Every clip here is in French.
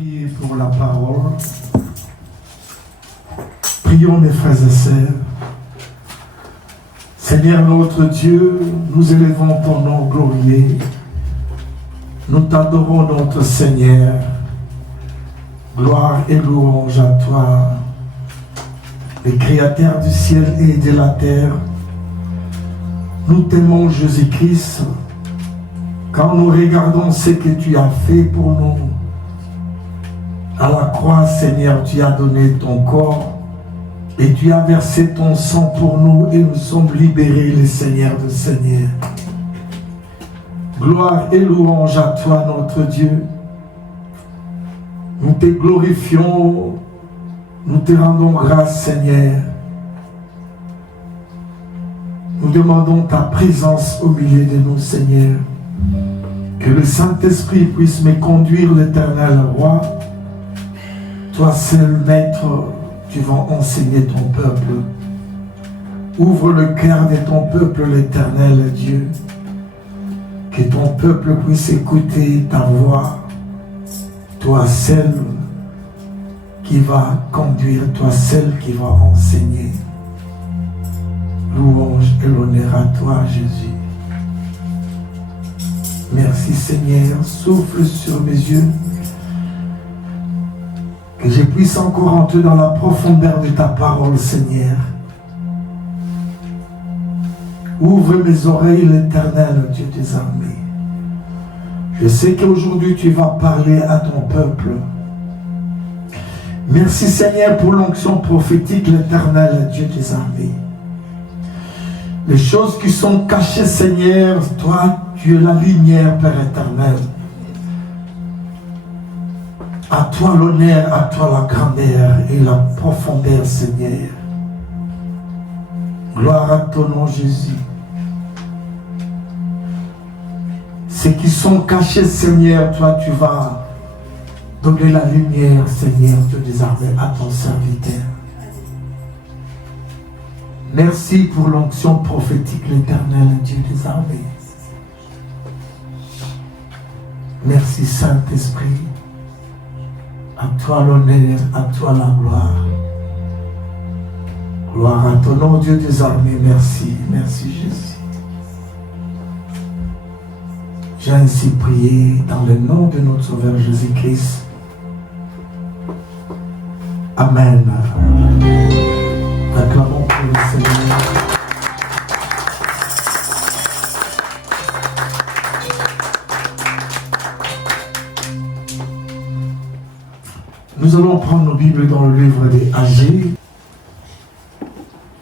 prier pour la parole. Prions mes frères et sœurs. Seigneur notre Dieu, nous élevons ton nom glorieux. Nous t'adorons notre Seigneur. Gloire et louange à toi, le Créateur du ciel et de la terre. Nous t'aimons Jésus-Christ. Quand nous regardons ce que tu as fait pour nous, à la croix, Seigneur, tu as donné ton corps et tu as versé ton sang pour nous et nous sommes libérés, le Seigneur de Seigneurs. Gloire et louange à toi, notre Dieu. Nous te glorifions, nous te rendons grâce, Seigneur. Nous demandons ta présence au milieu de nous, Seigneur. Que le Saint-Esprit puisse me conduire, l'Éternel Roi. Toi seul, Maître, tu vas enseigner ton peuple. Ouvre le cœur de ton peuple, l'Éternel Dieu. Que ton peuple puisse écouter ta voix. Toi seul qui va conduire, toi seul qui va enseigner. Louange et l'honneur à toi, Jésus. Merci Seigneur, souffle sur mes yeux, que je puisse encore entrer dans la profondeur de ta parole, Seigneur. Ouvre mes oreilles, l'Éternel, Dieu des armées. Je sais qu'aujourd'hui tu vas parler à ton peuple. Merci Seigneur pour l'onction prophétique, l'Éternel, Dieu des armées. Les choses qui sont cachées, Seigneur, toi, tu es la lumière, Père éternel. À toi l'honneur, à toi la grandeur et la profondeur, Seigneur. Gloire à ton nom, Jésus. Ceux qui sont cachés, Seigneur, toi, tu vas donner la lumière, Seigneur, Dieu des armées, à ton serviteur. Merci pour l'onction prophétique, l'Éternel, Dieu des armées. Merci, Saint-Esprit. À toi l'honneur, à toi la gloire. Gloire à ton nom, Dieu des armées. Merci, merci Jésus. J'ai ainsi prié dans le nom de notre Sauveur Jésus-Christ. Amen. Acclamons pour le Seigneur. Nous allons prendre nos Bibles dans le livre des Agées,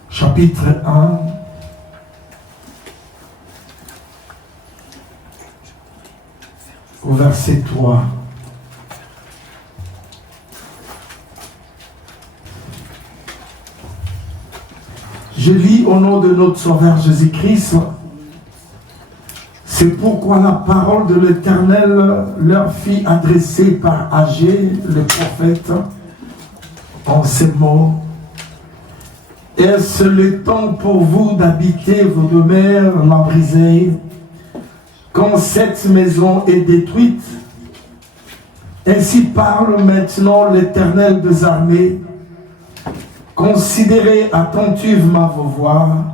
chapitre 1. Au verset 3. Je lis au nom de notre Sauveur Jésus-Christ. C'est pourquoi la parole de l'Éternel leur fit adresser par Agée, le prophète, en ces mots. Est-ce le temps pour vous d'habiter vos demeures labrisées, quand cette maison est détruite? Ainsi parle maintenant l'Éternel des armées. Considérez attentivement vos voies.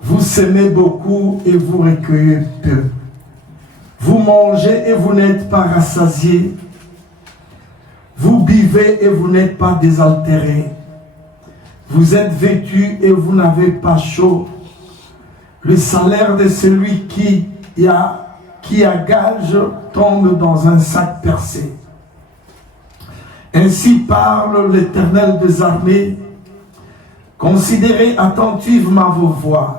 Vous semez beaucoup et vous recueillez peu. Vous mangez et vous n'êtes pas rassasiés. Vous buvez et vous n'êtes pas désaltérés. Vous êtes vêtus et vous n'avez pas chaud. Le salaire de celui qui a gage tombe dans un sac percé. Ainsi parle l'Éternel des armées. Considérez attentivement vos voies.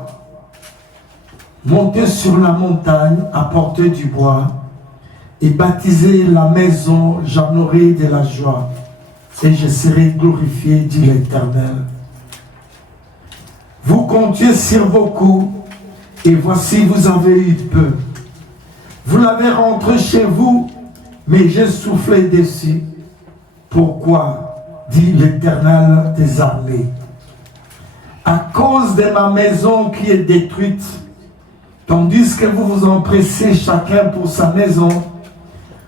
Montez sur la montagne, apportez du bois, et baptisez la maison, j'en aurai de la joie, et je serai glorifié, dit l'Éternel. Vous comptiez sur beaucoup, et voici vous avez eu peu. Vous l'avez rentré chez vous, mais j'ai soufflé dessus. Pourquoi, dit l'Éternel des armées? À cause de ma maison qui est détruite, tandis que vous vous empressez chacun pour sa maison,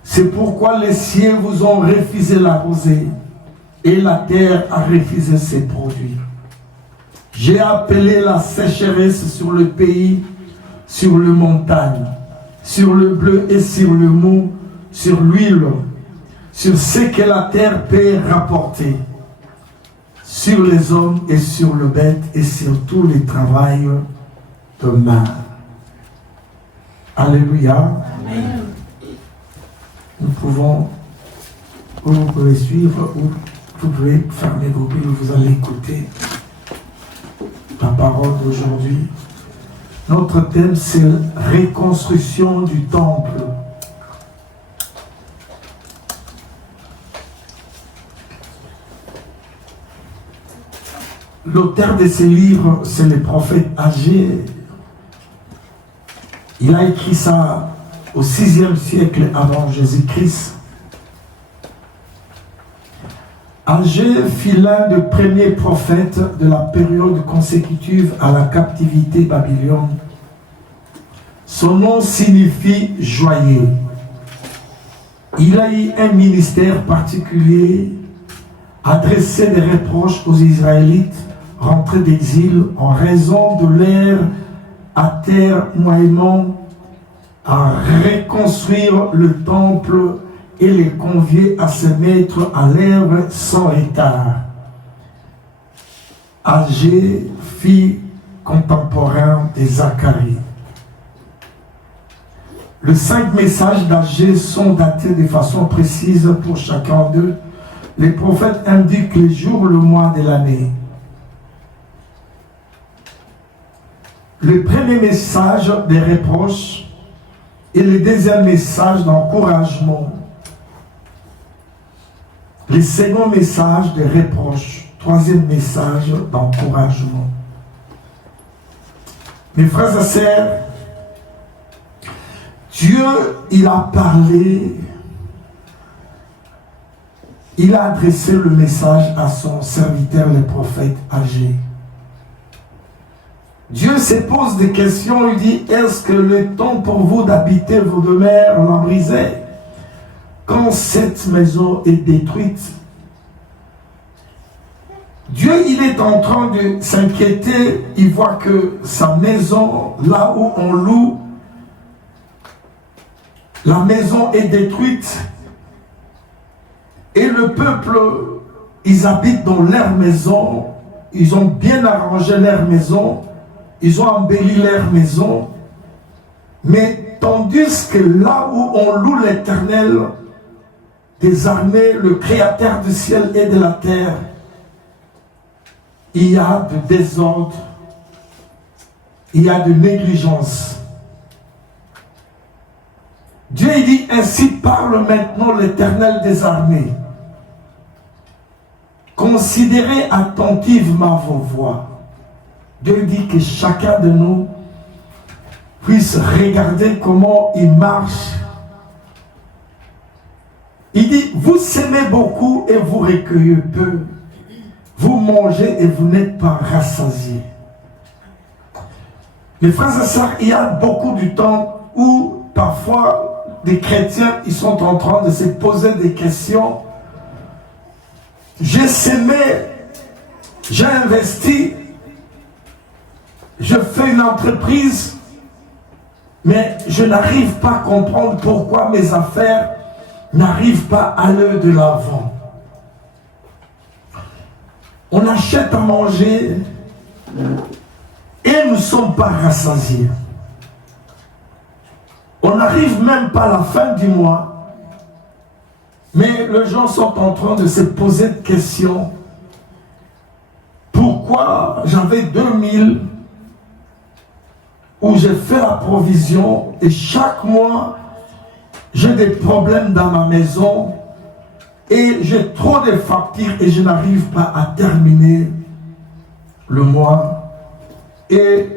C'est pourquoi les cieux vous ont refusé la rosée et la terre a refusé ses produits. J'ai appelé la sécheresse sur le pays, sur les montagnes, sur le bleu et sur le mou, sur l'huile, sur ce que la terre peut rapporter, sur les hommes et sur le bête et sur tous les travails de main. Alléluia. Amen. Nous pouvons, ou vous pouvez suivre, ou vous pouvez fermer vos Bibles, vous allez écouter la parole d'aujourd'hui. Notre thème, c'est la reconstruction du temple. L'auteur de ce livre, c'est le prophète Agé. Il a écrit ça au 6e siècle avant Jésus-Christ. Agé fut l'un des premiers prophètes de la période consécutive à la captivité babylonienne. Son nom signifie joyeux. Il a eu un ministère particulier, adressé des reproches aux Israélites rentrés d'exil en raison de leur atermoiement à reconstruire le temple et les convier à se mettre à l'œuvre sans retard. Agé fut contemporain de Zacharie. Les 5 messages d'Agé sont datés de façon précise pour chacun d'eux. Les prophètes indiquent les jours, le mois de l'année. Le premier message de reproche et le deuxième message d'encouragement. Le second message de reproche, troisième message d'encouragement. Mes frères et sœurs, Dieu, il a parlé, il a adressé le message à son serviteur, le prophète Agé. Dieu se pose des questions, il dit, est-ce que le temps pour vous d'habiter vos demeures l'a brisé quand cette maison est détruite? Dieu, il est en train de s'inquiéter, il voit que sa maison, là où on loue, la maison est détruite et le peuple, ils habitent dans leur maison, ils ont bien arrangé leur maison, ils ont embelli leur maison, mais tandis que là où on loue l'Éternel, des armées, le Créateur du ciel et de la terre, il y a de désordre, il y a de négligence. Dieu dit, ainsi parle maintenant l'Éternel des armées. Considérez attentivement vos voix. Dieu dit que chacun de nous puisse regarder comment il marche. Il dit, vous semez beaucoup et vous recueillez peu. Vous mangez et vous n'êtes pas rassasiés. Mes frères et sœurs, il y a beaucoup de temps où parfois des chrétiens, ils sont en train de se poser des questions. J'ai semé, j'ai investi, je fais une entreprise, mais je n'arrive pas à comprendre pourquoi mes affaires n'arrivent pas à aller de l'avant. On achète à manger et nous ne sommes pas rassasiés. On n'arrive même pas à la fin du mois, mais les gens sont en train de se poser des questions. Pourquoi j'avais 2000 où j'ai fait la provision et chaque mois j'ai des problèmes dans ma maison et j'ai trop de factures et je n'arrive pas à terminer le mois. Et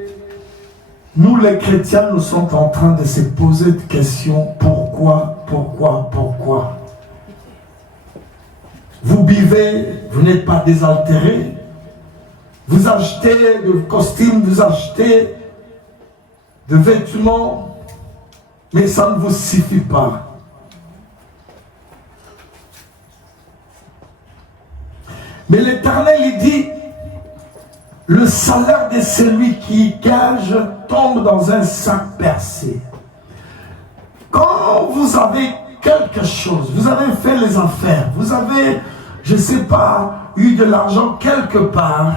nous les chrétiens, nous sommes en train de se poser des questions. Pourquoi? Vous buvez, vous n'êtes pas désaltéré. Vous achetez des costumes, vous achetez des vêtements, mais ça ne vous suffit pas. Mais l'Éternel, il dit, le salaire de celui qui gage tombe dans un sac percé. Quand vous avez quelque chose, vous avez fait les affaires, vous avez, je ne sais pas, eu de l'argent quelque part,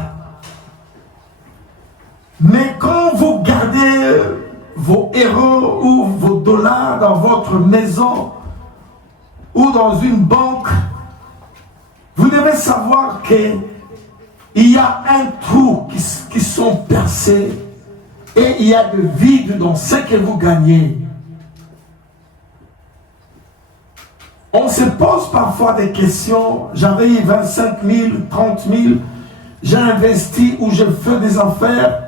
mais quand vous gardez vos euros ou vos dollars dans votre maison ou dans une banque, vous devez savoir qu'il y a un trou qui sont percés et il y a de vide dans ce que vous gagnez. On se pose parfois des questions. J'avais eu 25 000, 30 000, j'ai investi ou je fais des affaires,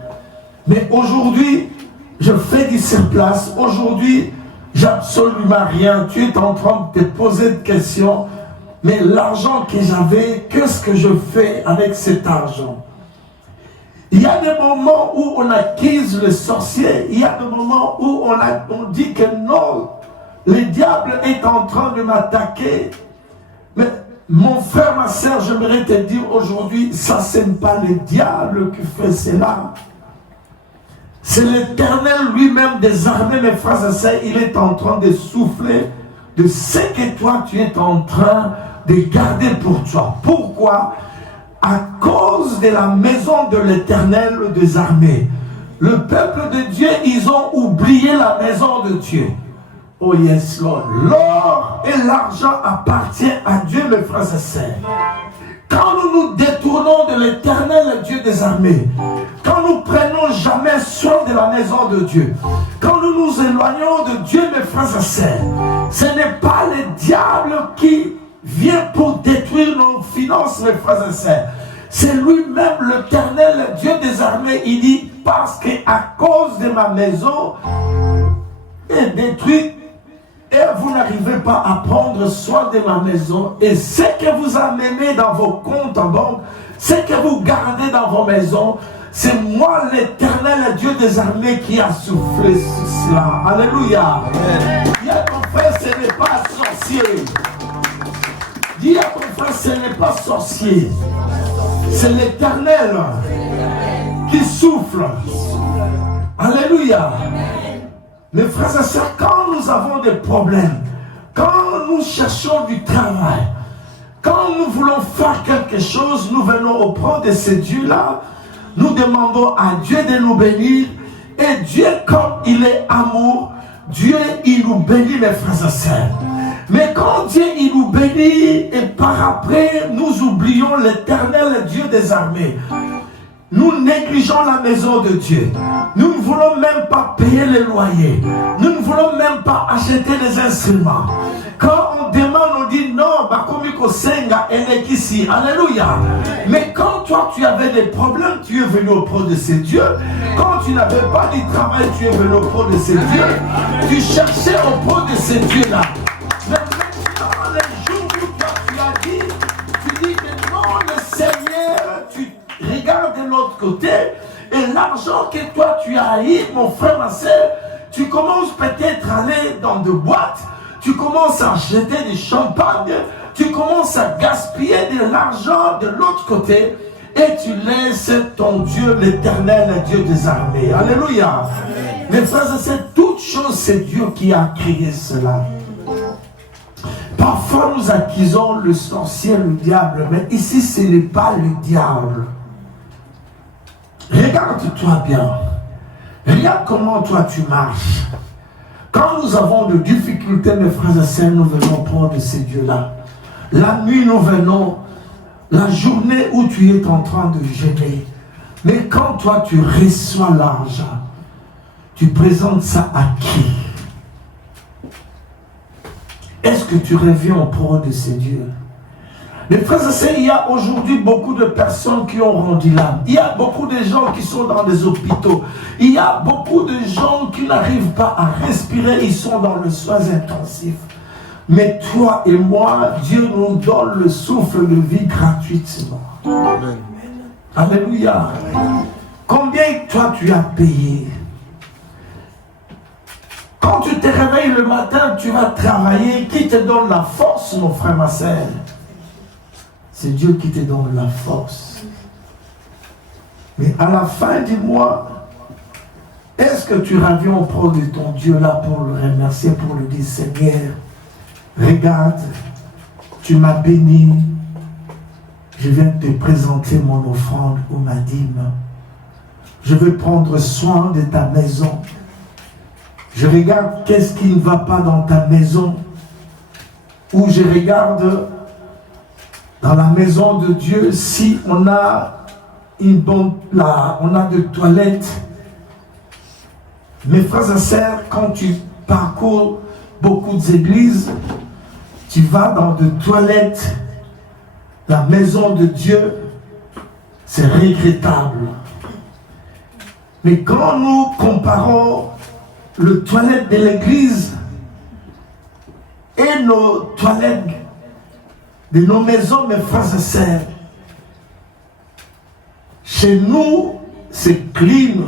mais aujourd'hui, je fais du surplace. Aujourd'hui, j'ai absolument rien. Tu es en train de te poser des questions. Mais l'argent que j'avais, qu'est-ce que je fais avec cet argent? Il y a des moments où on accuse le sorcier. Il y a des moments où on dit que non, le diable est en train de m'attaquer. Mais mon frère, ma soeur, j'aimerais te dire aujourd'hui, ça ce n'est pas le diable qui fait cela. C'est l'Éternel lui-même des armées, mes frères et sœurs. Il est en train de souffler de ce que toi tu es en train de garder pour toi. Pourquoi? À cause de la maison de l'Éternel des armées. Le peuple de Dieu, ils ont oublié la maison de Dieu. Oh yes, Lord. L'or et l'argent appartiennent à Dieu, mes frères et sœurs. Quand nous nous détournons de l'Éternel Dieu des armées, quand nous prenons jamais soin de la maison de Dieu, quand nous nous éloignons de Dieu, mes frères et sœurs, ce n'est pas le diable qui vient pour détruire nos finances, mes frères et sœurs. C'est lui-même l'Éternel Dieu des armées. Il dit, parce qu'à cause de ma maison est détruite, et vous n'arrivez pas à prendre soin de ma maison, et ce que vous amenez dans vos comptes en banque, ce que vous gardez dans vos maisons, c'est moi l'Éternel Dieu des armées qui a soufflé sur cela. Alléluia. Dis à ton frère, ce n'est pas sorcier. Dis à ton frère, ce n'est pas sorcier. C'est l'Éternel qui souffle. Alléluia. Mes frères et sœurs, quand nous avons des problèmes, quand nous cherchons du travail, quand nous voulons faire quelque chose, nous venons auprès de ce Dieu-là, nous demandons à Dieu de nous bénir, et Dieu, comme il est amour, Dieu, il nous bénit, mes frères et sœurs. Mais quand Dieu, il nous bénit, et par après, nous oublions l'Éternel Dieu des armées. Nous négligeons la maison de Dieu. Nous ne voulons même pas payer les loyers. Nous ne voulons même pas acheter des instruments. Quand on demande, on dit non, Bakomiko Senga Enekisi. Alléluia. Mais quand toi tu avais des problèmes, tu es venu auprès de ces dieux. Quand tu n'avais pas de travail, tu es venu auprès de ces dieux. Tu cherchais auprès de ces dieux-là. Mais maintenant, les jours où tu as dit, tu dis que non, le Seigneur, tu regarde de l'autre côté, et l'argent que toi tu as eu, mon frère, ma soeur, tu commences peut-être à aller dans des boîtes, tu commences à acheter du champagne, tu commences à gaspiller de l'argent de l'autre côté, et tu laisses ton Dieu, l'Éternel Dieu des armées. Alléluia. Mes frères et sœurs, toute chose, c'est Dieu qui a créé cela. Parfois nous accusons le sorcier, le diable, mais ici ce n'est pas le diable. Regarde-toi bien. Regarde comment toi tu marches. Quand nous avons des difficultés, mes frères et sœurs, nous venons prendre de ces dieux-là. La nuit, nous venons. La journée où tu es en train de jeûner. Mais quand toi tu reçois l'argent, tu présentes ça à qui? Est-ce que tu reviens auprès de ces dieux? Les frères et sœurs, il y a aujourd'hui beaucoup de personnes qui ont rendu l'âme. Il y a beaucoup de gens qui sont dans les hôpitaux. Il y a beaucoup de gens qui n'arrivent pas à respirer. Ils sont dans le soins intensif. Mais toi et moi, Dieu nous donne le souffle de vie gratuitement. Amen. Alléluia. Combien toi tu as payé? Quand tu te réveilles le matin, tu vas travailler. Qui te donne la force, mon frère, ma sœur? c'est Dieu qui te donne la force. Mais à la fin du mois, est-ce que tu reviens auprès de ton Dieu là pour le remercier, pour lui dire, Seigneur, regarde, tu m'as béni, je viens te présenter mon offrande ou ma dîme. Je veux prendre soin de ta maison. Je regarde qu'est-ce qui ne va pas dans ta maison. Ou je regarde dans la maison de Dieu si on a on a de toilettes. Mes frères et sœurs, quand tu parcours beaucoup d'églises, tu vas dans des toilettes, la maison de Dieu, c'est regrettable. Mais quand nous comparons le toilette de l'église et nos toilettes de nos maisons, mes frères et sœurs, chez nous, c'est clean.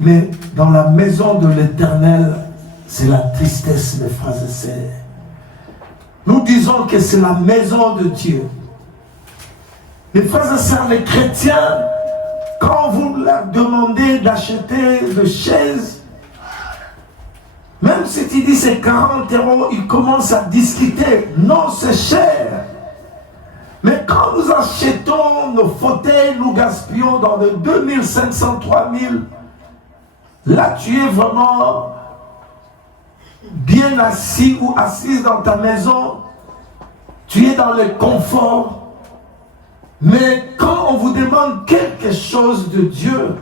Mais dans la maison de l'Éternel, c'est la tristesse, mes frères et sœurs. Nous disons que c'est la maison de Dieu. Mes frères et sœurs, les chrétiens, quand vous leur demandez d'acheter des chaises, même si tu dis c'est 40 €, ils commencent à discuter. Non, c'est cher. Mais quand nous achetons nos fauteuils, nous gaspillons dans de 2500, 3000. Là, tu es vraiment bien assis ou assise dans ta maison. Tu es dans le confort. Mais quand on vous demande quelque chose de Dieu,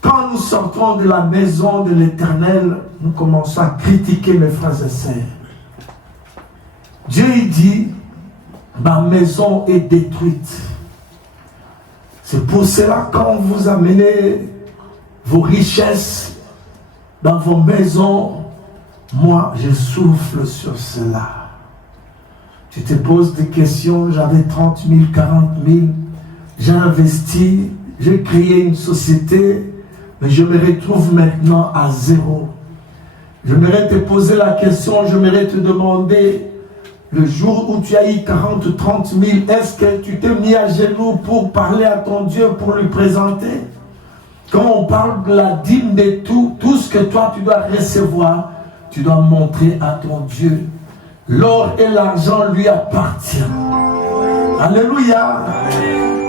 quand nous sortons de la maison de l'Éternel, nous commençons à critiquer mes frères et sœurs. Dieu dit, ma maison est détruite. C'est pour cela quand vous amenez vos richesses dans vos maisons, moi je souffle sur cela. Tu te poses des questions, j'avais 30 000, 40 000, j'ai investi, j'ai créé une société, mais je me retrouve maintenant à zéro. J'aimerais te poser la question, j'aimerais te demander, le jour où tu as eu 40 ou 30 000, est-ce que tu t'es mis à genoux pour parler à ton Dieu, pour lui présenter? Quand on parle de la dîme de tout ce que toi tu dois recevoir, tu dois montrer à ton Dieu. L'or et l'argent lui appartiennent. Alléluia.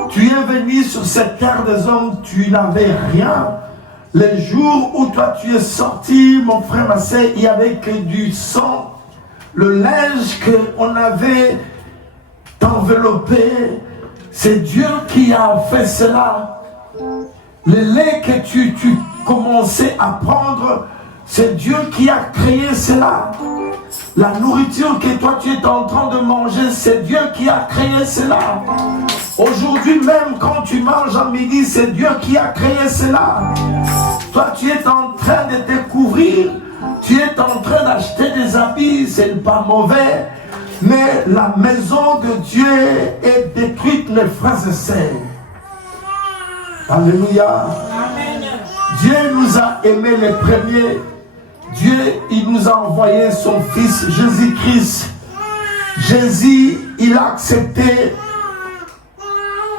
Tu es venu sur cette terre des hommes, tu n'avais rien. Les jours où toi tu es sorti, mon frère, ma sœur, il n'y avait que du sang. Le linge qu'on avait enveloppé, c'est Dieu qui a fait cela. Le lait que tu commençais à prendre, c'est Dieu qui a créé cela. La nourriture que toi tu es en train de manger, c'est Dieu qui a créé cela. Aujourd'hui même, quand tu manges à midi, c'est Dieu qui a créé cela. Toi tu es en train de découvrir, tu es en train d'acheter des habits, c'est pas mauvais, mais la maison de Dieu est détruite, mes frères et sœurs. Alléluia. Amen. Dieu nous a aimés les premiers. Dieu, il nous a envoyé son Fils Jésus-Christ. Jésus, il a accepté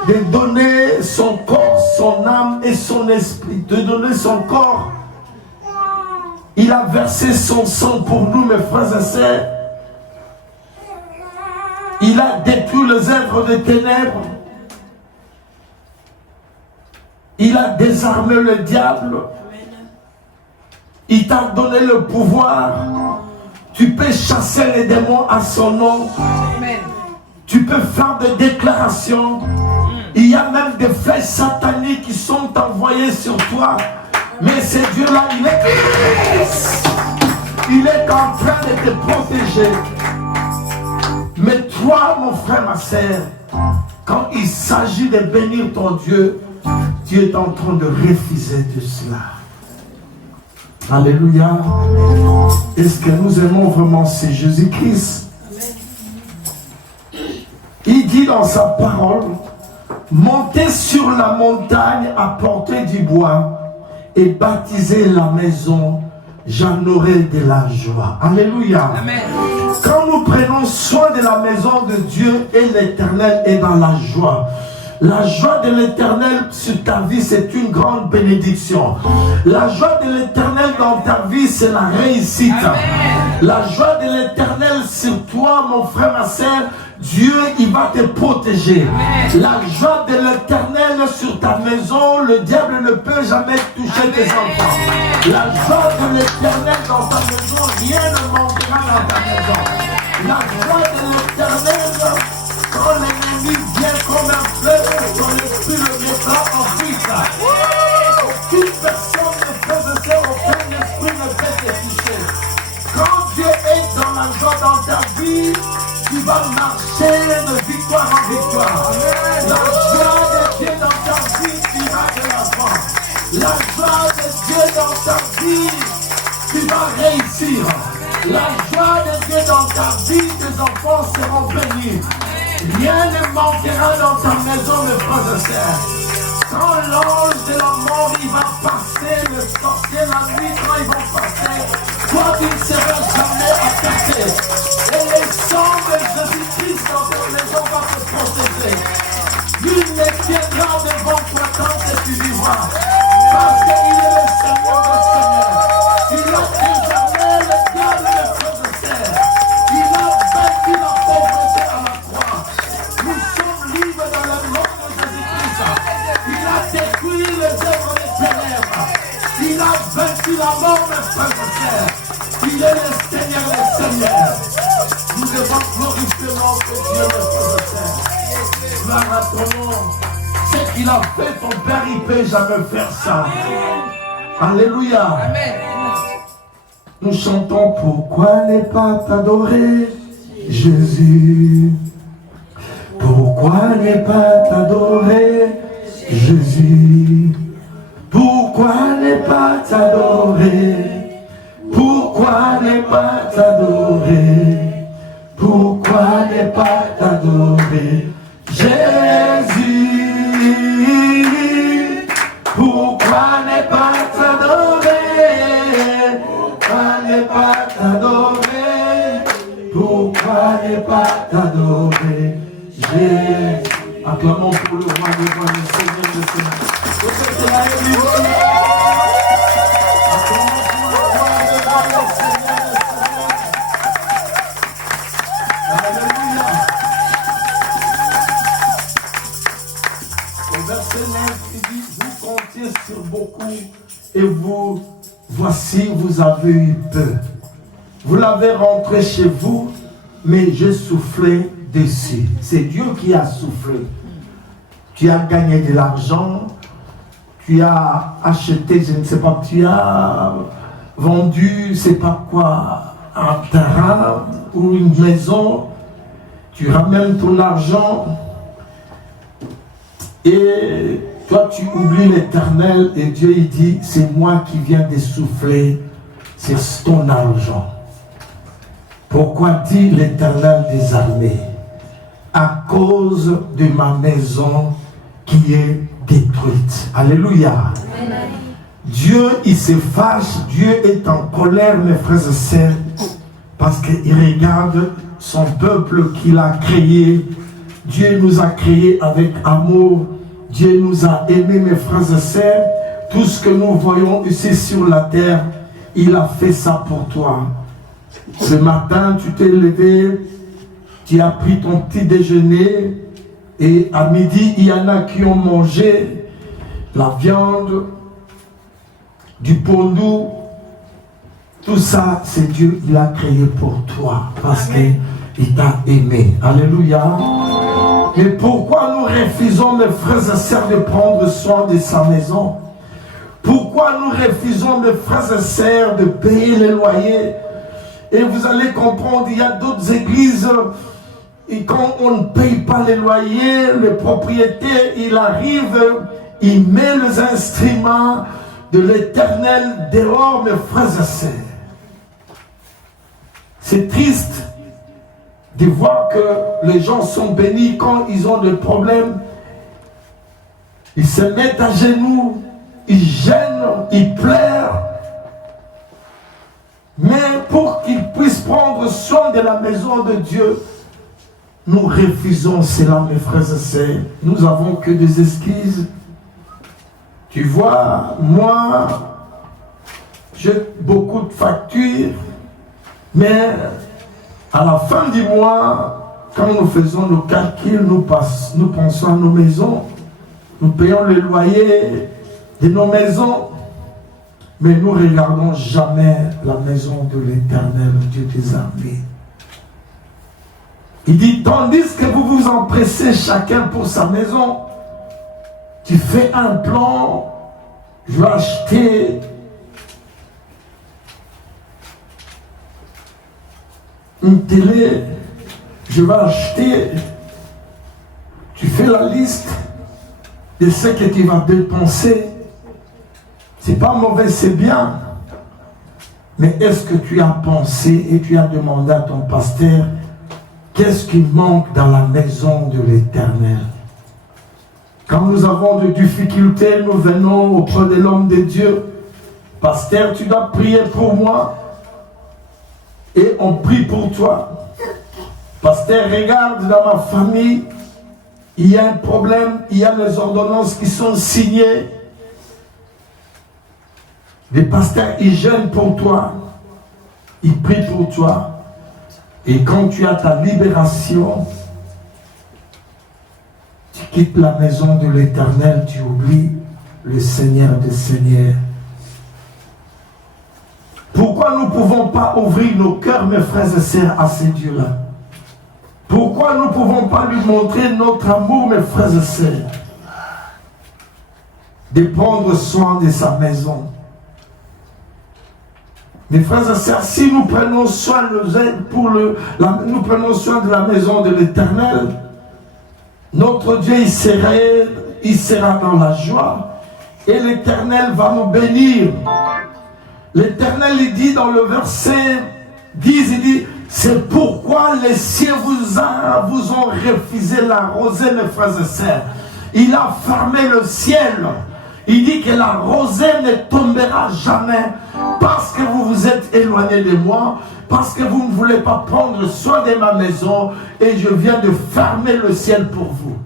de donner son corps, son âme et son esprit. De donner son corps. Il a versé son sang pour nous, mes frères et sœurs. Il a détruit les œuvres des ténèbres. Il a désarmé le diable. Il t'a donné le pouvoir. Tu peux chasser les démons à son nom. Tu peux faire des déclarations. Il y a même des flèches sataniques qui sont envoyées sur toi. Mais ce Dieu-là, il est en train de te protéger. Mais toi, mon frère, ma sœur, quand il s'agit de bénir ton Dieu, tu es en train de refuser de cela. Alléluia. Est-ce que nous aimons vraiment c'est Jésus-Christ? Il dit dans sa parole, montez sur la montagne, apportez du bois et baptisez la maison j'en aurai de la joie. Alléluia. Amen. Quand nous prenons soin de la maison de Dieu et l'Éternel est dans la joie. La joie de l'Éternel sur ta vie, c'est une grande bénédiction. La joie de l'Éternel dans ta vie, c'est la réussite. Amen. La joie de l'Éternel sur toi, mon frère, ma sœur, Dieu, il va te protéger. Amen. La joie de l'Éternel sur ta maison, le diable ne peut jamais toucher Amen. Tes enfants. La joie de l'Éternel dans ta maison, rien ne manquera dans ta maison. La joie de l'Éternel, quand l'ennemi vient comme un fleuve, ton esprit le mettra en fuite. Aucune personne ne peut se faire, aucun esprit ne peut te toucher. Quand Dieu est dans la joie dans ta vie, tu vas marcher de victoire en victoire. La joie de Dieu dans ta vie, tu vas de l'avant. La joie de Dieu dans ta vie, tu vas réussir. La joie de Dieu dans ta vie, tes enfants seront bénis. Rien ne manquera dans ta maison, mes frères et sœurs. Quand l'ange de la mort, il va passer, le sorcier, la nuit, quand ils vont passer, toi, tu ne seras jamais attaqué. Et le sang de Jésus-Christ dans ta maison va te protéger. Nul ne tiendra devant toi tant que tu vivras. Parce qu'il est le Seigneur des Seigneurs. Il a désormais le diable, mes frères et sœurs. Il a vaincu la pauvreté à la croix. Nous sommes libres dans le nom de Jésus-Christ. Il a détruit les œuvres des ténèbres. Il a vaincu la mort, mes frères et sœurs. Il est le Seigneur des Seigneurs. Nous devons glorifier notre Dieu, mes frères et sœurs. Gloire à ton nom. Ce qu'il a fait, ton Père, il ne peut jamais faire ça. Alléluia. Amen. Nous chantons pourquoi ne pas t'adorer, Jésus. Pourquoi ne pas t'adorer, Jésus? Pourquoi ne pas t'adorer? Pourquoi ne pas t'adorer? Pourquoi ne pas t'adorer, Jésus? Pourquoi ne pas t'adorer? Pourquoi ne pas t'adorer? Pourquoi ne pas t'adorer, Jésus? Acclamons pour le roi des rois, le Seigneur des seigneurs. Acclamons pour le roi des rois, le Seigneur des seigneurs. Alléluia. Au verset 9, il dit, vous comptiez sur beaucoup et vous, voici, vous avez eu peu. Vous l'avez rentré chez vous, mais j'ai soufflé dessus. C'est Dieu qui a soufflé. Tu as gagné de l'argent, tu as acheté, je ne sais pas, tu as vendu, je ne sais pas quoi, un terrain ou une maison, tu ramènes ton argent et toi tu oublies l'Éternel et Dieu il dit, c'est moi qui viens de souffler, c'est ton argent. Pourquoi dit l'Éternel des armées? À cause de ma maison qui est détruite. Alléluia. Amen. Dieu, il se fâche, Dieu est en colère, mes frères et sœurs, parce qu'il regarde son peuple qu'il a créé. Dieu nous a créés avec amour. Dieu nous a aimés, mes frères et sœurs. Tout ce que nous voyons ici sur la terre, il a fait ça pour toi. Ce matin, tu t'es levé, tu as pris ton petit déjeuner et à midi, il y en a qui ont mangé la viande, du pondou. Tout ça, c'est Dieu, il a créé pour toi parce qu'il t'a aimé. Alléluia. Mais pourquoi nous refusons, mes frères et sœurs, de prendre soin de sa maison? Pourquoi nous refusons, mes frères et sœurs, de payer les loyers? Et vous allez comprendre, il y a d'autres églises, et quand on ne paye pas les loyers, le propriétaire, il arrive, il met les instruments de l'Éternel dehors, mes frères et sœurs. C'est triste de voir que les gens sont bénis quand ils ont des problèmes. Ils se mettent à genoux, ils gênent, ils pleurent. de la maison de Dieu, nous refusons cela, mes frères et sœurs. Nous n'avons que des excuses. Tu vois, moi, j'ai beaucoup de factures, mais à la fin du mois, quand nous faisons nos calculs, nous pensons à nos maisons, nous payons le loyer de nos maisons, mais nous ne regardons jamais la maison de l'Éternel, Dieu des armées. Il dit, tandis que vous vous empressez chacun pour sa maison, tu fais un plan, je vais acheter une télé, je vais acheter, tu fais la liste de ce que tu vas dépenser. C'est pas mauvais, c'est bien. Mais est-ce que tu as pensé et tu as demandé à ton pasteur qu'est-ce qui manque dans la maison de l'Éternel? Quand nous avons des difficultés, nous venons auprès de l'homme de Dieu. Pasteur, tu dois prier pour moi. Et on prie pour toi. Pasteur, regarde dans ma famille, il y a un problème, il y a les ordonnances qui sont signées. Les pasteurs, ils jeûnent pour toi. Ils prient pour toi. Et quand tu as ta libération, tu quittes la maison de l'Éternel, tu oublies le Seigneur des Seigneurs. Pourquoi nous ne pouvons pas ouvrir nos cœurs, mes frères et sœurs, à ces dieux-là? Pourquoi nous ne pouvons pas lui montrer notre amour, mes frères et sœurs? De prendre soin de sa maison. Mes frères et sœurs, si nous prenons soin nous prenons soin de la maison de l'Éternel, notre Dieu, il sera dans la joie et l'Éternel va nous bénir. L'Éternel, il dit dans le verset 10, il dit, c'est pourquoi les cieux vous ont refusé la rosée, mes frères et sœurs. Il a fermé le ciel. Il dit que la rosée ne tombera jamais parce que vous vous êtes éloigné de moi, parce que vous ne voulez pas prendre soin de ma maison et je viens de fermer le ciel pour vous.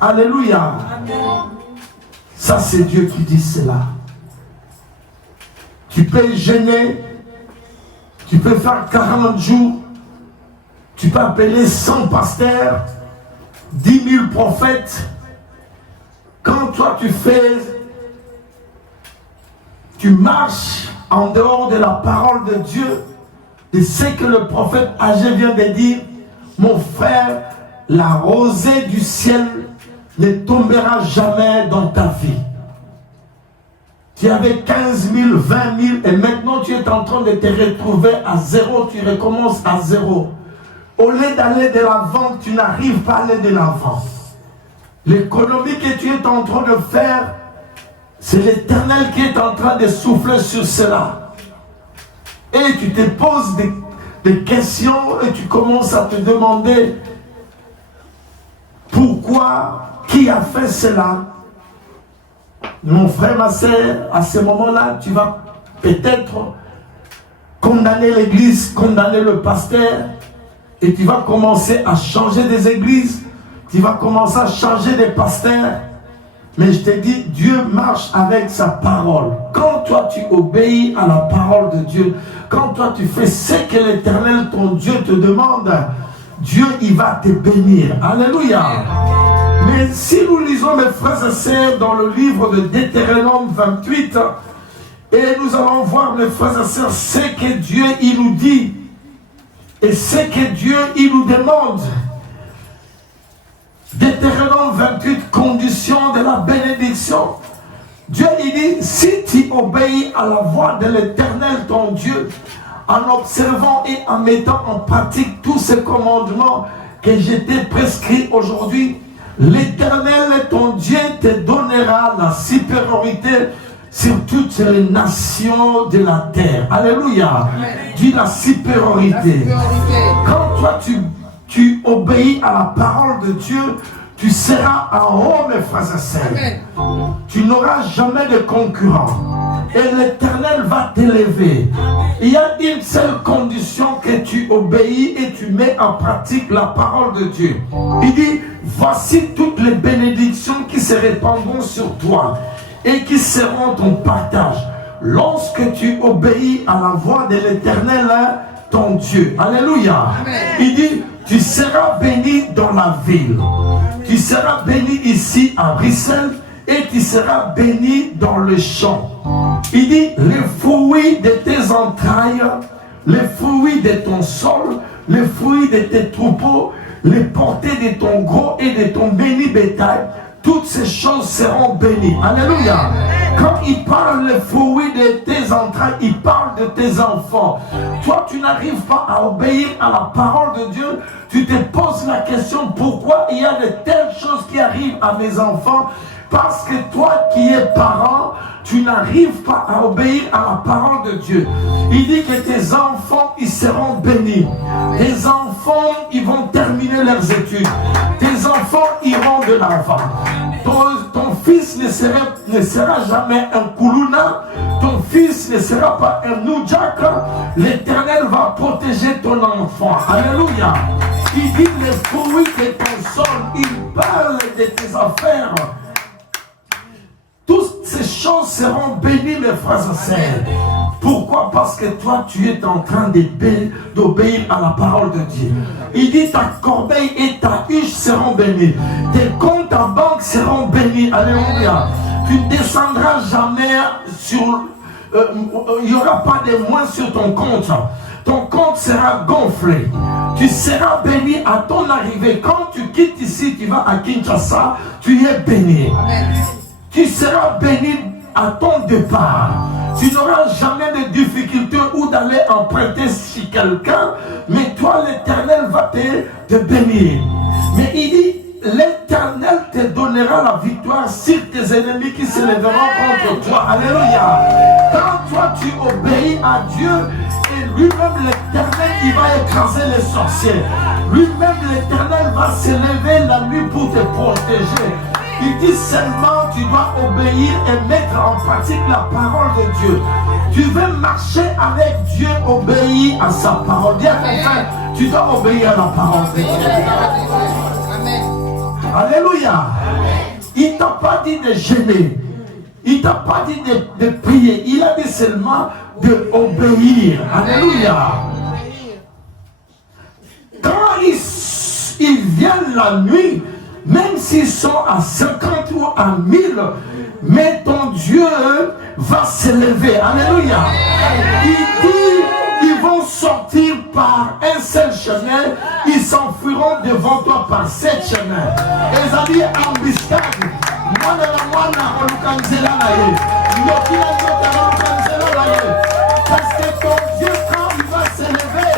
Alléluia. Amen. Ça, c'est Dieu qui dit cela. Tu peux jeûner, tu peux faire 40 jours, tu peux appeler 100 pasteurs, 10 000 prophètes. Quand toi tu marches en dehors de la parole de Dieu, de ce que le prophète Agé vient de dire, mon frère, la rosée du ciel ne tombera jamais dans ta vie. Tu avais 15 000, 20 000 et maintenant tu es en train de te retrouver à zéro, tu recommences à zéro. Au lieu d'aller de l'avant, tu n'arrives pas à aller de l'avant. L'économie que tu es en train de faire, c'est l'Éternel qui est en train de souffler sur cela. Et tu te poses des questions et tu commences à te demander pourquoi, qui a fait cela. Mon frère, ma soeur, à ce moment-là, tu vas peut-être condamner l'église, condamner le pasteur, et tu vas commencer à changer des églises, tu vas commencer à changer des pasteurs. Mais je te dis, Dieu marche avec sa parole. Quand toi tu obéis à la parole de Dieu, quand toi tu fais ce que l'Éternel, ton Dieu, te demande, Dieu, il va te bénir. Alléluia. Mais si nous lisons, mes frères et sœurs, dans le livre de Deutéronome 28, et nous allons voir, mes frères et sœurs, ce que Dieu, il nous dit, et ce que Dieu, il nous demande. Deutéronome 28, condition de la bénédiction. Dieu, il dit, si tu obéis à la voix de l'Éternel, ton Dieu, en observant et en mettant en pratique tous ces commandements que je t'ai prescrits aujourd'hui, l'Éternel, ton Dieu, te donnera la supériorité sur toutes les nations de la terre. Alléluia. Dis la supériorité. Quand toi tu obéis à la parole de Dieu, Tu seras en haut, mes frères et sœurs. Tu n'auras jamais de concurrent. Et l'Éternel va t'élever. Il y a une seule condition, que tu obéis et tu mets en pratique la parole de Dieu. Il dit, voici toutes les bénédictions qui se répandront sur toi et qui seront ton partage lorsque tu obéis à la voix de l'Éternel, ton Dieu. Alléluia. Amen. Il dit, tu seras béni dans la ville. Tu seras béni ici à Bruxelles et tu seras béni dans le champ. Il dit, les fruits de tes entrailles, les fruits de ton sol, les fruits de tes troupeaux, les portées de ton gros et de ton béni bétail, toutes ces choses seront bénies. Alléluia. Quand il parle des fruits de tes entrailles, il parle de tes enfants. Toi, tu n'arrives pas à obéir à la parole de Dieu. Tu te poses la question, pourquoi il y a de telles choses qui arrivent à mes enfants? Parce que toi qui es parent, tu n'arrives pas à obéir à la parole de Dieu. Il dit que tes enfants, ils seront bénis. Tes enfants, ils vont terminer leurs études. Tes enfants iront de l'avant. Ton fils ne sera jamais un Koulouna. Ton fils ne sera pas un Noudjak. L'Éternel va protéger ton enfant. Alléluia. Il dit les fruits de ton sol. Il parle de tes affaires. Toutes ces choses seront bénies, mes frères et sœurs. Pourquoi? Parce que toi, tu es en train d'obéir à la parole de Dieu. Il dit, ta corbeille et ta huche seront bénies. Tes comptes en banque seront bénis. Alléluia. Tu ne descendras jamais sur... il n'y aura pas de moins sur ton compte. Ton compte sera gonflé. Tu seras béni à ton arrivée. Quand tu quittes ici, tu vas à Kinshasa, tu es béni. Amen. Tu seras béni à ton départ. Tu n'auras jamais de difficultés ou d'aller emprunter chez quelqu'un, mais toi, l'Éternel va te bénir. Mais il dit, l'Éternel te donnera la victoire sur tes ennemis qui se lèveront contre toi. Alléluia. Quand toi, tu obéis à Dieu, et lui-même, l'Éternel, il va écraser les sorciers. Lui-même, l'Éternel va se lever la nuit pour te protéger. Il dit seulement tu dois obéir et mettre en pratique la parole de Dieu. Tu veux marcher avec Dieu, obéir à sa parole. Dis à quelqu'un, tu dois obéir à la parole de Dieu. Alléluia. Il ne t'a pas dit de gêner. Il ne t'a pas dit de prier. Il a dit seulement d'obéir. Alléluia. Quand ils viennent la nuit, même s'ils sont à 50 ou à 1000, mais ton Dieu va s'élever. Alléluia. Il dit, ils vont sortir par un seul chemin, ils s'enfuiront devant toi par 7 chemins. Et ça dit, embuscade. Parce que ton Dieu, quand il va s'élever,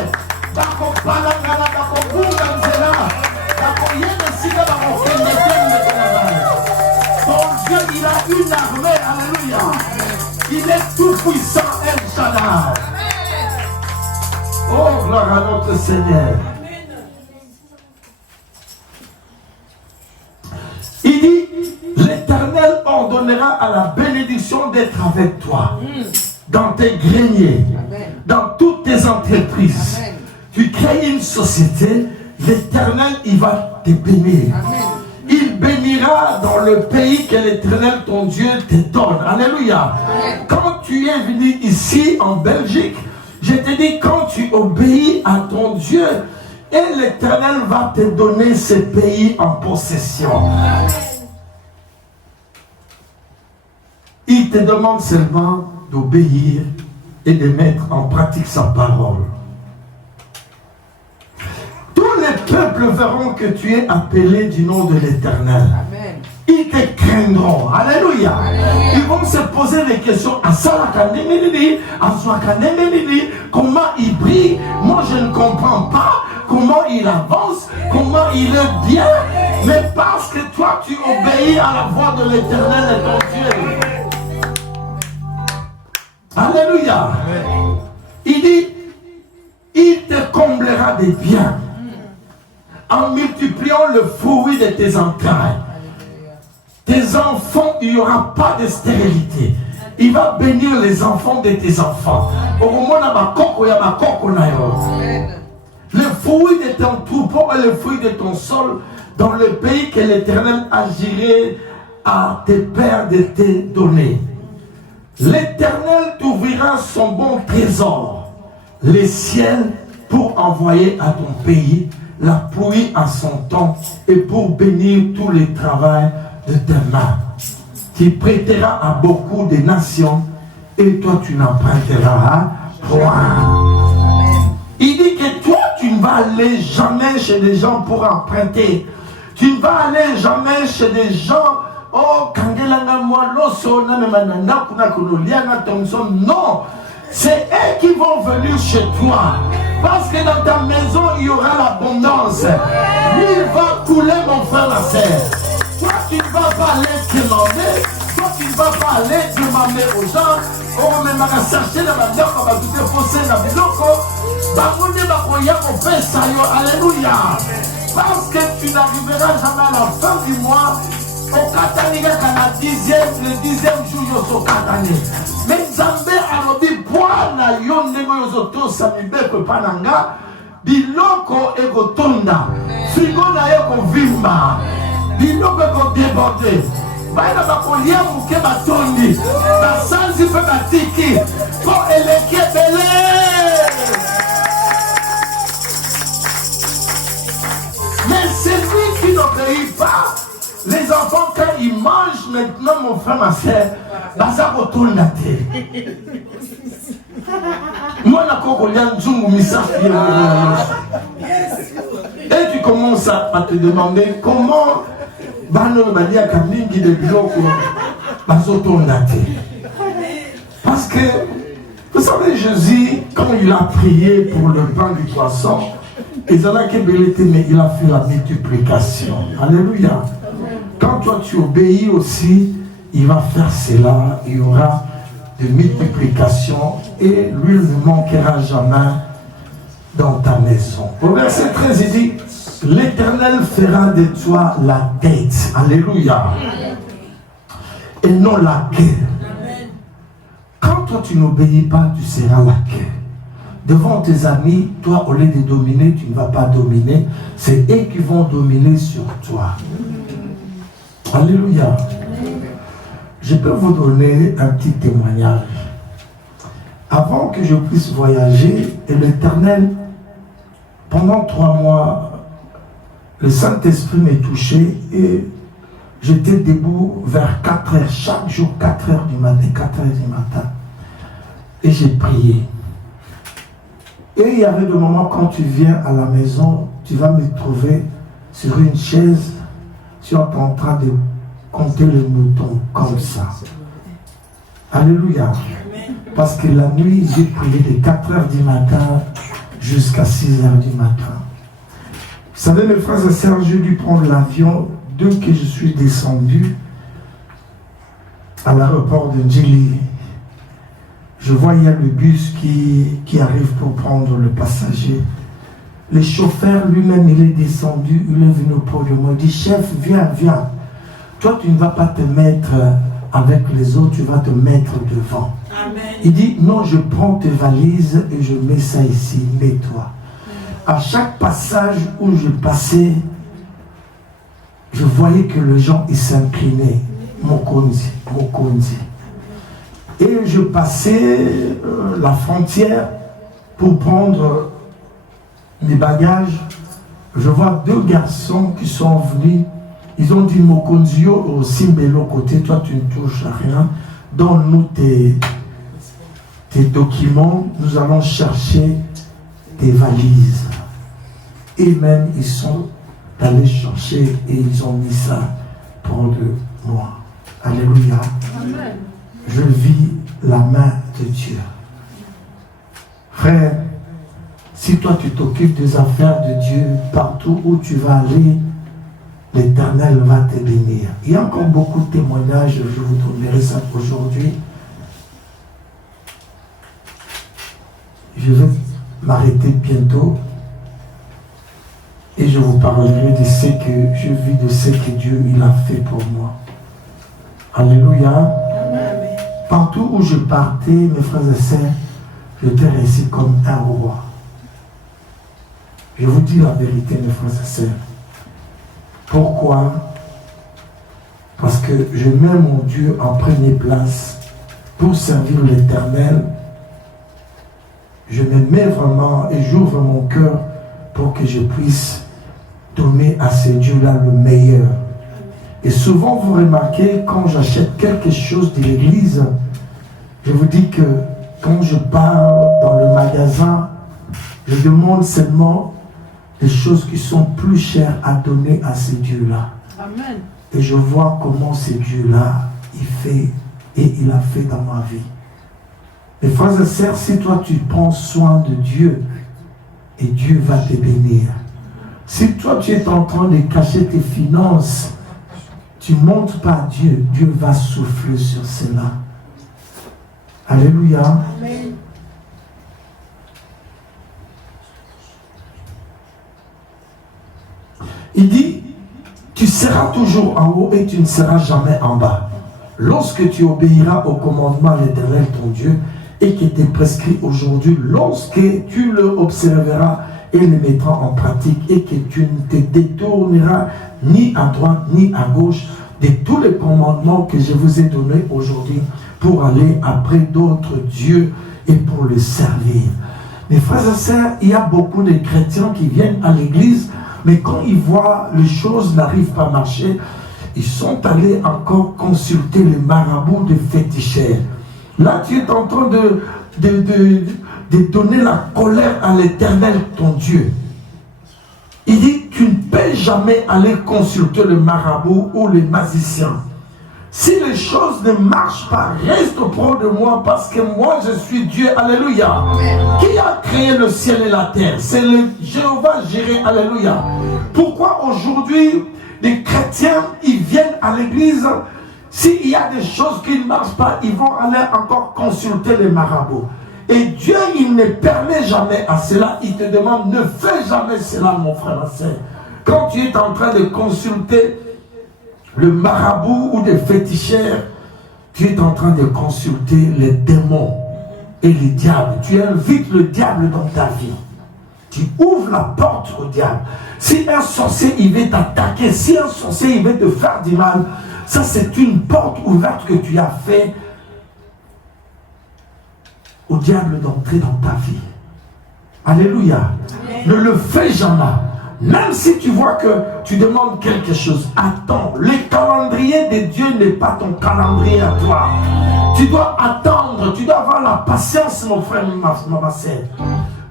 ton Dieu, il a une armée, alléluia. Il est tout puissant, El Shaddai. Oh, gloire à notre Seigneur. Il dit, l'Éternel ordonnera à la bénédiction d'être avec toi, dans tes greniers, dans toutes tes entreprises. Amen. Tu crées une société, l'Éternel, il va te bénir. Amen. Il bénira dans le pays que l'Éternel, ton Dieu, te donne. Alléluia. Amen. Quand tu es venu ici, en Belgique, je te dis, quand tu obéis à ton Dieu, et l'Éternel va te donner ce pays en possession. Amen. Il te demande seulement d'obéir et de mettre en pratique sa parole. Tous les peuples verront que tu es appelé du nom de l'Éternel. Ils te craindront. Alléluia. Ils vont se poser des questions. Comment il brille? Moi je ne comprends pas. Comment il avance? Comment il est bien? Mais parce que toi tu obéis à la voix de l'Éternel et ton Dieu. Alléluia. Il dit, il te comblera des biens. en multipliant le fruit de tes entrailles. Tes enfants, il n'y aura pas de stérilité. Il va bénir les enfants de tes enfants. Le fruit de ton troupeau et le fruit de ton sol dans le pays que l'Éternel agirait à tes pères de te donner. L'Éternel t'ouvrira son bon trésor, les ciels, pour envoyer à ton pays la pluie à son temps et pour bénir tous les travaux de tes mains. Tu prêteras à beaucoup de nations et toi tu n'emprunteras point. Il dit que toi tu ne vas aller jamais chez des gens pour emprunter. Tu ne vas aller jamais chez des gens. Oh, non, c'est eux qui vont venir chez toi. Parce que dans ta maison, il y aura l'abondance. Il va couler, mon frère, ma sœur. Toi, tu ne vas pas aller demander. Toi, tu ne vas pas aller demander aux gens. Oh, mais ma chercher dans ma bière, on va tout déposer dans le loco. Alléluia. Parce que tu n'arriveras jamais à la fin du mois. Au Kataniga, le dixième jour, yo so Katani. Mais Zambé a robi Bwana yondengo yozoto samibepe pananga. Biloko egotonda. Frigo na eko vimba. Biloko eko débordé. Baina bakolia muke batondi. Basanzi pe batiki. Po eleke bele. Mais c'est lui qui n'obéit pas. Les enfants, quand ils mangent maintenant, mon frère, ma soeur, ça retourne la tête. Moi, et tu commences à te demander comment parce que, vous savez, Jésus, quand il a prié pour le pain du poisson, mais il a fait la multiplication. Alléluia. Quand toi tu obéis aussi, il va faire cela. Il y aura de multiplication et l'huile ne manquera jamais dans ta maison. Au verset 13, il dit, l'Éternel fera de toi la tête. Alléluia. Et non la queue. Quand toi tu n'obéis pas, tu seras la queue. Devant tes amis, toi au lieu de dominer, tu ne vas pas dominer. C'est eux qui vont dominer sur toi. Alléluia. Je peux vous donner un petit témoignage. Avant que je puisse voyager, et l'Éternel, pendant 3 mois, le Saint-Esprit m'est touché et j'étais debout vers 4 heures, chaque jour 4 heures du matin, 4 heures du matin. Et j'ai prié. Et il y avait des moments quand tu viens à la maison, tu vas me trouver sur une chaise. Tu es en train de compter les moutons comme ça. Alléluia. Parce que la nuit, j'ai prié de 4 heures du matin jusqu'à 6 heures du matin. Vous savez, mes frères et sœurs, j'ai dû prendre l'avion dès que je suis descendu à l'aéroport de Djili. Je voyais le bus qui arrive pour prendre le passager. Le chauffeur lui-même, il est descendu, il est venu auprès de moi, il dit, chef, viens, viens. Toi, tu ne vas pas te mettre avec les autres, tu vas te mettre devant. Amen. Il dit, non, je prends tes valises et je mets ça ici, mets-toi. À chaque passage où je passais, je voyais que les gens, ils s'inclinaient. Mokonzi, Mokonzi. Et je passais la frontière pour prendre mes bagages. Je vois 2 garçons qui sont venus. Ils ont dit, Mokonzio au Simbelo côté, toi tu ne touches à rien. Donne-nous tes documents, nous allons chercher tes valises. Et même ils sont allés chercher et ils ont mis ça pour de moi. Alléluia. Amen. Je vis la main de Dieu. Frère, si toi tu t'occupes des affaires de Dieu, partout où tu vas aller, l'Éternel va te bénir. Il y a encore beaucoup de témoignages, je vous donnerai ça aujourd'hui. Je vais m'arrêter bientôt. Et je vous parlerai de ce que je vis, de ce que Dieu il a fait pour moi. Alléluia. Amen. Partout où je partais, mes frères et sœurs, j'étais resté comme un roi. Je vous dis la vérité, mes frères et sœurs. Pourquoi? Parce que je mets mon Dieu en première place pour servir l'Éternel. Je me mets vraiment et j'ouvre mon cœur pour que je puisse donner à ce Dieu-là le meilleur. Et souvent, vous remarquez, quand j'achète quelque chose de l'église, je vous dis que quand je pars dans le magasin, je demande seulement des choses qui sont plus chères à donner à ce Dieu-là. Amen. Et je vois comment ce Dieu-là, il fait et il a fait dans ma vie. Mes frères et sœurs, si toi tu prends soin de Dieu, et Dieu va te bénir. Si toi tu es en train de cacher tes finances, tu ne montres pas à Dieu, Dieu va souffler sur cela. Alléluia. Amen. Il dit, tu seras toujours en haut et tu ne seras jamais en bas. Lorsque tu obéiras au commandement de l'Éternel ton Dieu et qui t'est prescrit aujourd'hui, lorsque tu le observeras et le mettras en pratique et que tu ne te détourneras ni à droite ni à gauche de tous les commandements que je vous ai donnés aujourd'hui pour aller après d'autres dieux et pour les servir. Mes frères et sœurs, il y a beaucoup de chrétiens qui viennent à l'église, mais quand ils voient les choses n'arrivent pas à marcher, ils sont allés encore consulter les marabouts des féticheurs. Là, tu es en train de donner la colère à l'Éternel, ton Dieu. Il dit, tu ne peux jamais aller consulter le marabout ou les magiciens. Si les choses ne marchent pas, reste auprès de moi parce que moi je suis Dieu. Alléluia. Amen. Qui a créé le ciel et la terre? C'est le Jéhovah Jireh. Alléluia. Pourquoi aujourd'hui les chrétiens, ils viennent à l'église, s'il y a des choses qui ne marchent pas, ils vont aller encore consulter les marabouts. Et Dieu, il ne permet jamais à cela. Il te demande, ne fais jamais cela, mon frère et soeur. Quand tu es en train de consulter le marabout ou des féticheurs, tu es en train de consulter les démons et les diables. Tu invites le diable dans ta vie. Tu ouvres la porte au diable. Si un sorcier il veut t'attaquer, si un sorcier il veut te faire du mal, ça c'est une porte ouverte que tu as fait au diable d'entrer dans ta vie. Alléluia. Amen. Ne le fais jamais. Même si tu vois que tu demandes quelque chose, attends. Le calendrier de Dieu n'est pas ton calendrier à toi. Tu dois attendre, tu dois avoir la patience, mon frère, ma sœur.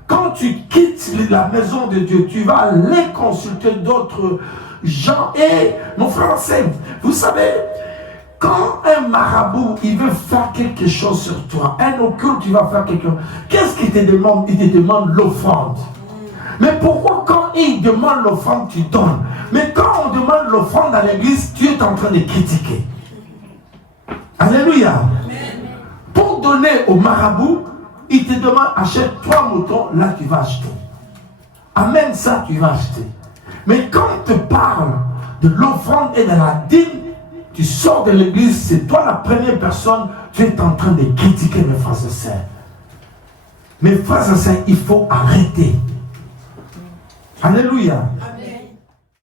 Quand tu quittes la maison de Dieu, tu vas aller consulter d'autres gens. Et mon frère, vous savez, quand un marabout, il veut faire quelque chose sur toi, un occulte, tu vas faire quelque chose, qu'est-ce qu'il te demande? Il te demande l'offrande. Mais pourquoi quand il demande l'offrande, tu donnes? Mais quand on demande l'offrande à l'église, tu es en train de critiquer. Alléluia. Pour donner au marabout, il te demande, achète 3 moutons, là tu vas acheter. Amène ça, tu vas acheter. Mais quand on te parle de l'offrande et de la dîme, tu sors de l'église, c'est toi la première personne, tu es en train de critiquer mes frères et sœurs. Mes frères et sœurs, il faut arrêter. Alléluia. Amen.